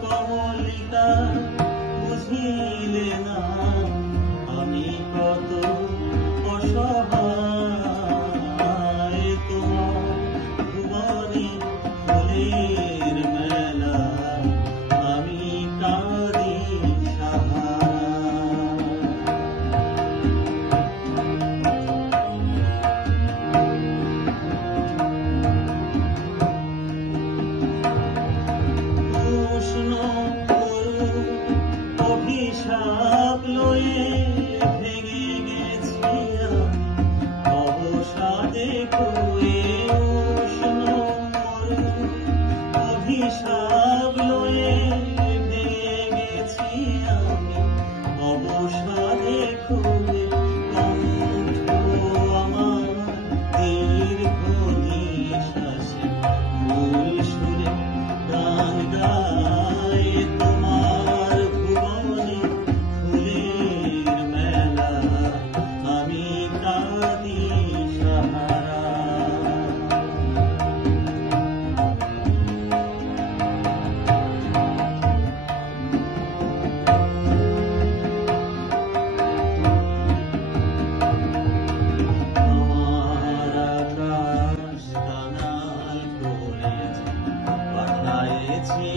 কমলিকা বুঝিলে না আমি কত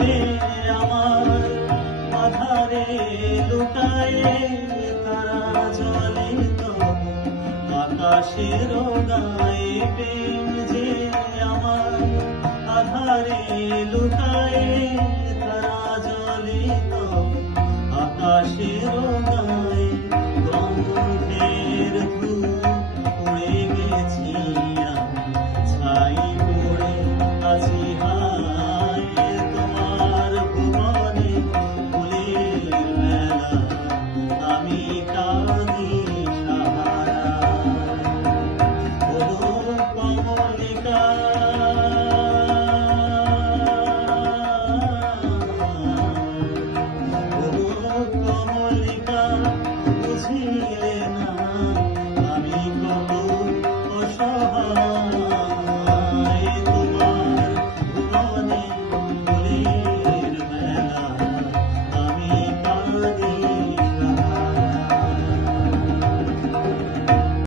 আছে আমার আধারে লুকায়ে তারা জলে আকাশের গায়ে প্রেম যে আমার আধারে লুকায়ে তারা জলে তবু আকাশের